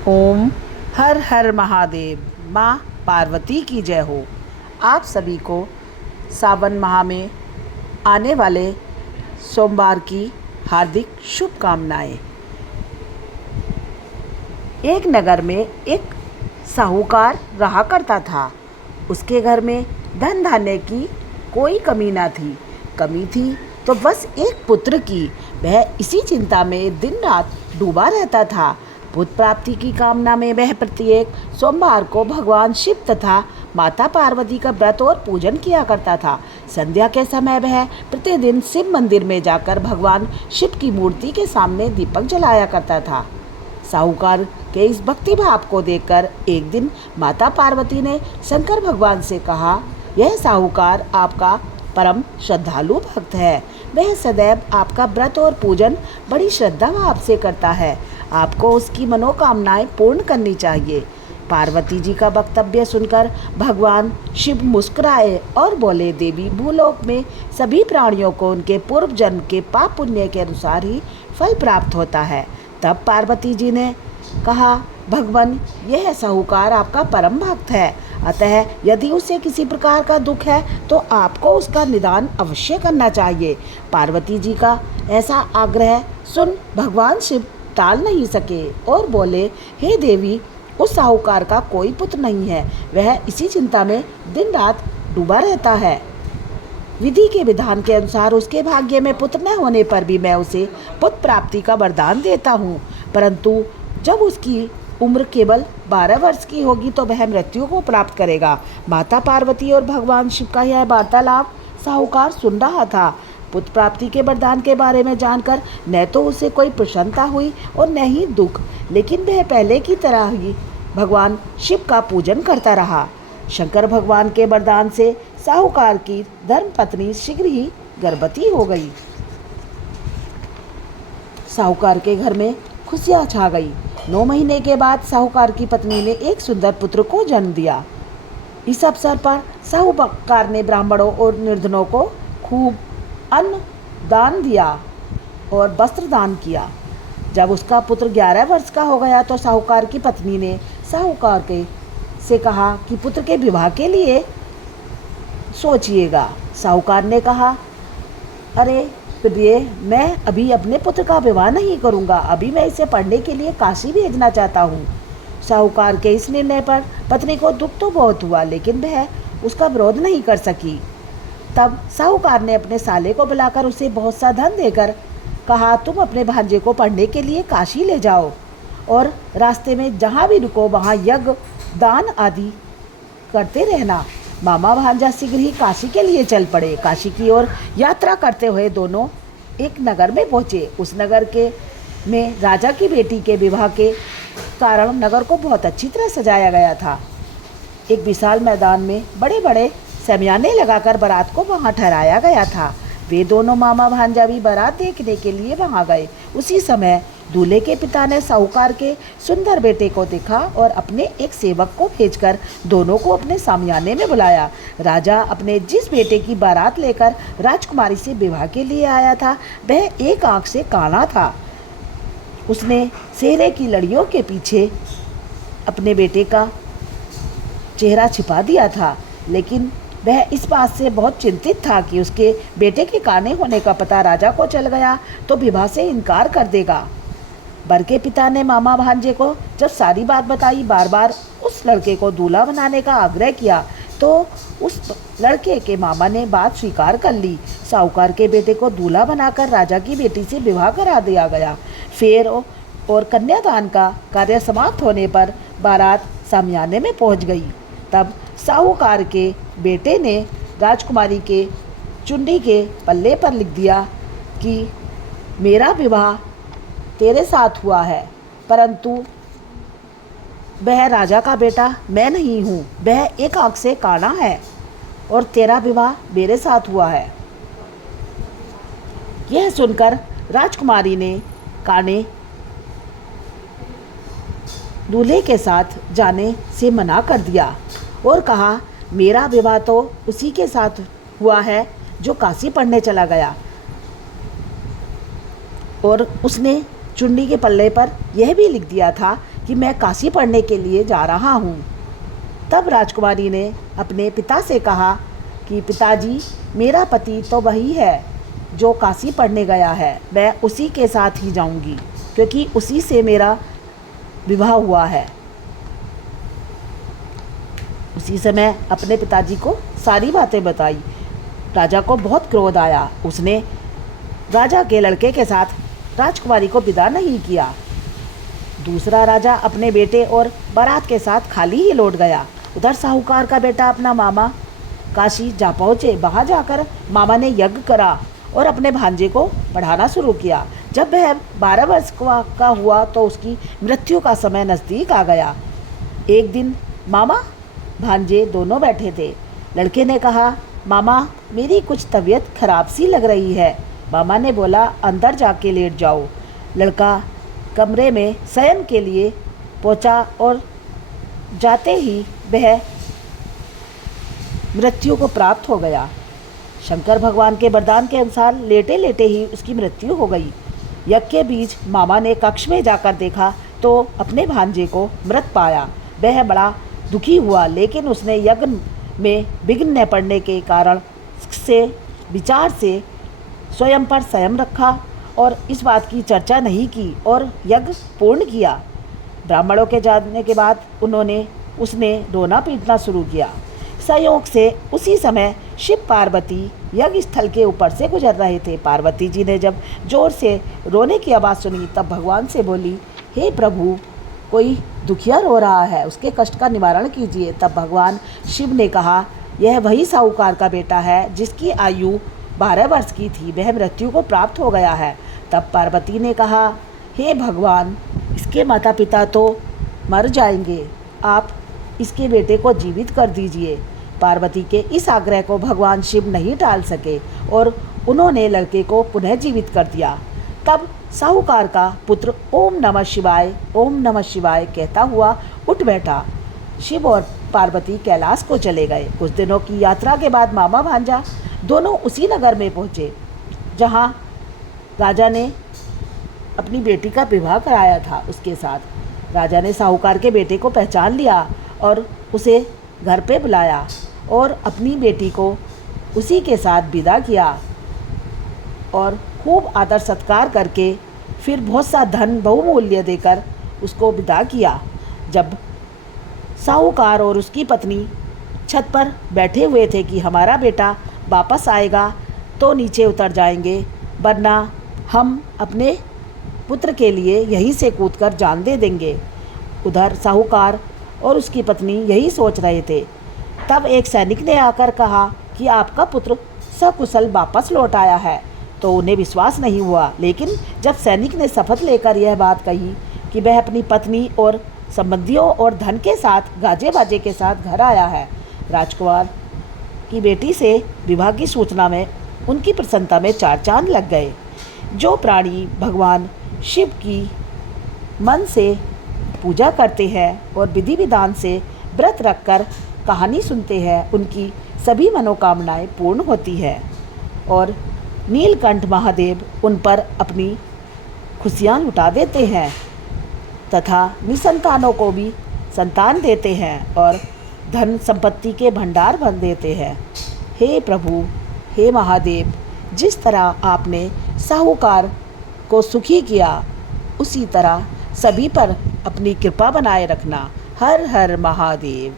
ओम हर हर महादेव। माँ पार्वती की जय हो। आप सभी को सावन माह में आने वाले सोमवार की हार्दिक शुभकामनाएं। एक नगर में एक साहूकार रहा करता था। उसके घर में धन धान्य की कोई कमी ना थी। कमी थी तो बस एक पुत्र की। वह इसी चिंता में दिन रात डूबा रहता था। पुत्र प्राप्ति की कामना में वह प्रत्येक सोमवार को भगवान शिव तथा माता पार्वती का व्रत और पूजन किया करता था। संध्या के समय वह प्रतिदिन शिव मंदिर में जाकर भगवान शिव की मूर्ति के सामने दीपक जलाया करता था। साहूकार के इस भक्ति भाव को देखकर एक दिन माता पार्वती ने शंकर भगवान से कहा, यह साहूकार आपका परम श्रद्धालु भक्त है। वह सदैव आपका व्रत और पूजन बड़ी श्रद्धा भाव से करता है। आपको उसकी मनोकामनाएं पूर्ण करनी चाहिए। पार्वती जी का वक्तव्य सुनकर भगवान शिव मुस्कुराए और बोले, देवी, भूलोक में सभी प्राणियों को उनके पूर्व जन्म के पाप पुण्य के अनुसार ही फल प्राप्त होता है। तब पार्वती जी ने कहा, भगवान, यह साहूकार आपका परम भक्त है, अतः यदि उसे किसी प्रकार का दुख है तो आपको उसका निदान अवश्य करना चाहिए। पार्वती जी का ऐसा आग्रह सुन भगवान शिव टाल नहीं सके और बोले, हे देवी, उस साहूकार का कोई पुत्र नहीं है। वह इसी चिंता में दिन रात डूबा रहता है। विधि के विधान के अनुसार उसके भाग्य में पुत्र न होने पर भी मैं उसे पुत्र प्राप्ति का वरदान देता हूँ, परंतु जब उसकी उम्र केवल 12 वर्ष की होगी तो वह मृत्यु को प्राप्त करेगा। माता पार्वती और भगवान शिव का यह वार्तालाप साहूकार सुन रहा था। पुत्र प्राप्ति के वरदान के बारे में जानकर न तो उसे कोई प्रसन्नता हुई और न ही दुख, लेकिन वह पहले की तरह ही भगवान शिव का पूजन करता रहा। शंकर भगवान के वरदान से साहूकार की धर्मपत्नी शीघ्र ही गर्भवती हो गई। साहूकार के घर में खुशियां छा गई। 9 महीने के बाद साहूकार की पत्नी ने एक सुंदर पुत्र को जन्म दिया। इस अवसर पर साहूकार ने ब्राह्मणों और निर्धनों को खूब अन्न दान दिया और वस्त्र दान किया। जब उसका पुत्र 11 वर्ष का हो गया तो साहूकार की पत्नी ने साहूकार से कहा कि पुत्र के विवाह के लिए सोचिएगा। साहूकार ने कहा, अरे प्रिय, मैं अभी अपने पुत्र का विवाह नहीं करूंगा, अभी मैं इसे पढ़ने के लिए काशी भेजना चाहता हूँ। साहूकार के इस निर्णय पर पत्नी को दुख तो बहुत हुआ, लेकिन वह उसका विरोध नहीं कर सकी। तब साहूकार ने अपने साले को बुलाकर उसे बहुत सा धन देकर कहा, तुम अपने भांजे को पढ़ने के लिए काशी ले जाओ और रास्ते में जहाँ भी रुको वहाँ यज्ञ दान आदि करते रहना। मामा भांजा शीघ्र ही काशी के लिए चल पड़े। काशी की ओर यात्रा करते हुए दोनों एक नगर में पहुँचे। उस नगर में राजा की बेटी के विवाह के कारण नगर को बहुत अच्छी तरह सजाया गया था। एक विशाल मैदान में बड़े बड़े शमियाने लगाकर बारात को वहाँ ठहराया गया था। वे दोनों मामा भांजा भी बारात देखने के लिए वहाँ गए। उसी समय दूल्हे के पिता ने साहूकार के सुंदर बेटे को देखा और अपने एक सेवक को भेजकर दोनों को अपने सामियाने में बुलाया। राजा अपने जिस बेटे की बारात लेकर राजकुमारी से विवाह के लिए आया था वह एक आंख से काना था। उसने सेहरे की लड़ियों के पीछे अपने बेटे का चेहरा छिपा दिया था, लेकिन वह इस बात से बहुत चिंतित था कि उसके बेटे के काने होने का पता राजा को चल गया तो विवाह से इनकार कर देगा। वर के पिता ने मामा भांजे को जब सारी बात बताई, बार बार उस लड़के को दूल्हा बनाने का आग्रह किया तो उस लड़के के मामा ने बात स्वीकार कर ली। साहूकार के बेटे को दूल्हा बनाकर राजा की बेटी से विवाह करा दिया गया। फिर और कन्यादान का कार्य समाप्त होने पर बारात सामियाने में पहुंच गई। तब साहूकार के बेटे ने राजकुमारी के चुन्नी के पल्ले पर लिख दिया कि मेरा विवाह तेरे साथ हुआ है, परंतु वह राजा का बेटा मैं नहीं हूँ, वह एक आंख से काना है और तेरा विवाह मेरे साथ हुआ है। यह सुनकर राजकुमारी ने काने दूल्हे के साथ जाने से मना कर दिया और कहा, मेरा विवाह तो उसी के साथ हुआ है जो काशी पढ़ने चला गया। और उसने चुन्नी के पल्ले पर यह भी लिख दिया था कि मैं काशी पढ़ने के लिए जा रहा हूँ। तब राजकुमारी ने अपने पिता से कहा कि पिताजी, मेरा पति तो वही है जो काशी पढ़ने गया है, मैं उसी के साथ ही जाऊंगी क्योंकि उसी से मेरा विवाह हुआ है। उसी समय अपने पिताजी को सारी बातें बताई। राजा को बहुत क्रोध आया। उसने राजा के लड़के के साथ राजकुमारी को विदा नहीं किया। दूसरा राजा अपने बेटे और बारात के साथ खाली ही लौट गया। उधर साहूकार का बेटा अपना मामा काशी जा पहुँचे। वहाँ जाकर मामा ने यज्ञ करा और अपने भांजे को पढ़ाना शुरू किया। जब वह 12 वर्ष का हुआ तो उसकी मृत्यु का समय नज़दीक आ गया। एक दिन मामा भांजे दोनों बैठे थे। लड़के ने कहा, मामा, मेरी कुछ तबीयत खराब सी लग रही है। मामा ने बोला, अंदर जाके लेट जाओ। लड़का कमरे में शयन के लिए पहुंचा और जाते ही वह मृत्यु को प्राप्त हो गया। शंकर भगवान के वरदान के अनुसार लेटे लेटे ही उसकी मृत्यु हो गई। यज्ञ के बीच मामा ने कक्ष में जाकर देखा तो अपने भांजे को मृत पाया। वह बड़ा दुखी हुआ, लेकिन उसने यज्ञ में विघ्न न पड़ने के कारण से विचार से स्वयं पर संयम रखा और इस बात की चर्चा नहीं की और यज्ञ पूर्ण किया। ब्राह्मणों के जाने के बाद उसने रोना पीटना शुरू किया। संयोग से उसी समय शिव पार्वती यज्ञ स्थल के ऊपर से गुजर रहे थे। पार्वती जी ने जब जोर से रोने की आवाज़ सुनी तब भगवान से बोली, हे प्रभु, कोई दुखिया रो रहा है, उसके कष्ट का निवारण कीजिए। तब भगवान शिव ने कहा, यह वही साहूकार का बेटा है जिसकी आयु 12 वर्ष की थी, वह मृत्यु को प्राप्त हो गया है। तब पार्वती ने कहा, हे भगवान, इसके माता पिता तो मर जाएंगे, आप इसके बेटे को जीवित कर दीजिए। पार्वती के इस आग्रह को भगवान शिव नहीं टाल सके और उन्होंने लड़के को पुनः जीवित कर दिया। तब साहूकार का पुत्र ओम नमः शिवाय कहता हुआ उठ बैठा। शिव और पार्वती कैलाश को चले गए। कुछ दिनों की यात्रा के बाद मामा भांजा दोनों उसी नगर में पहुँचे जहाँ राजा ने अपनी बेटी का विवाह कराया था। उसके साथ राजा ने साहूकार के बेटे को पहचान लिया और उसे घर पे बुलाया और अपनी बेटी को उसी के साथ विदा किया और खूब आदर सत्कार करके फिर बहुत सा धन बहुमूल्य देकर उसको विदा किया। जब साहूकार और उसकी पत्नी छत पर बैठे हुए थे कि हमारा बेटा वापस आएगा तो नीचे उतर जाएंगे, वरना हम अपने पुत्र के लिए यहीं से कूदकर जान दे देंगे। उधर साहूकार और उसकी पत्नी यही सोच रहे थे। तब एक सैनिक ने आकर कहा कि आपका पुत्र सकुशल वापस लौट आया है, तो उन्हें विश्वास नहीं हुआ। लेकिन जब सैनिक ने शपथ लेकर यह बात कही कि वह अपनी पत्नी और संबंधियों और धन के साथ गाजे बाजे के साथ घर आया है, राजकुमार की बेटी से विवाह की सूचना में उनकी प्रसन्नता में 4 चांद लग गए। जो प्राणी भगवान शिव की मन से पूजा करते हैं और विधि विधान से व्रत रखकर कहानी सुनते हैं, उनकी सभी मनोकामनाएं पूर्ण होती है और नीलकंठ महादेव उन पर अपनी खुशियाँ लुटा देते हैं तथा निसंतानों को भी संतान देते हैं और धन संपत्ति के भंडार भर देते हैं। हे प्रभु, हे महादेव, जिस तरह आपने साहूकार को सुखी किया उसी तरह सभी पर अपनी कृपा बनाए रखना। हर हर महादेव।